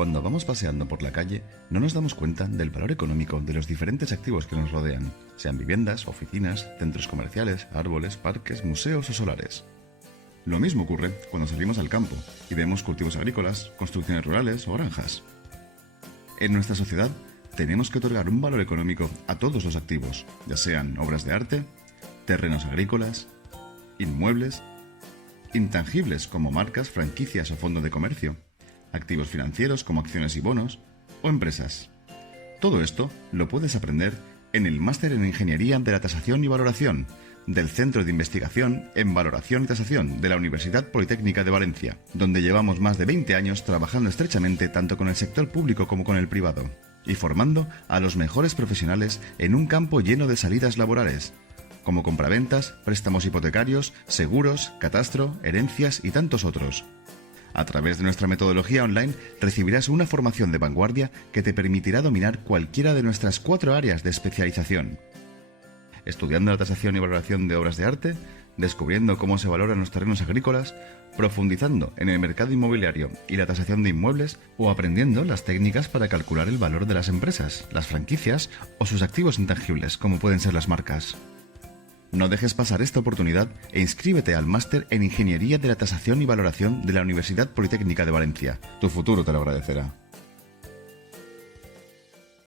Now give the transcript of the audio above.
Cuando vamos paseando por la calle, no nos damos cuenta del valor económico de los diferentes activos que nos rodean, sean viviendas, oficinas, centros comerciales, árboles, parques, museos o solares. Lo mismo ocurre cuando salimos al campo y vemos cultivos agrícolas, construcciones rurales o granjas. En nuestra sociedad, tenemos que otorgar un valor económico a todos los activos, ya sean obras de arte, terrenos agrícolas, inmuebles, intangibles como marcas, franquicias o fondos de comercio, activos financieros como acciones y bonos, o empresas. Todo esto lo puedes aprender en el Máster en Ingeniería de la Tasación y Valoración del Centro de Investigación en Valoración y Tasación de la Universidad Politécnica de Valencia, donde llevamos más de 20 años trabajando estrechamente tanto con el sector público como con el privado, y formando a los mejores profesionales en un campo lleno de salidas laborales, como compraventas, préstamos hipotecarios, seguros, catastro, herencias y tantos otros. A través de nuestra metodología online recibirás una formación de vanguardia que te permitirá dominar cualquiera de nuestras 4 áreas de especialización. Estudiando la tasación y valoración de obras de arte, descubriendo cómo se valoran los terrenos agrícolas, profundizando en el mercado inmobiliario y la tasación de inmuebles, o aprendiendo las técnicas para calcular el valor de las empresas, las franquicias o sus activos intangibles, como pueden ser las marcas. No dejes pasar esta oportunidad e inscríbete al Máster en Ingeniería de la Tasación y Valoración de la Universidad Politécnica de Valencia. Tu futuro te lo agradecerá.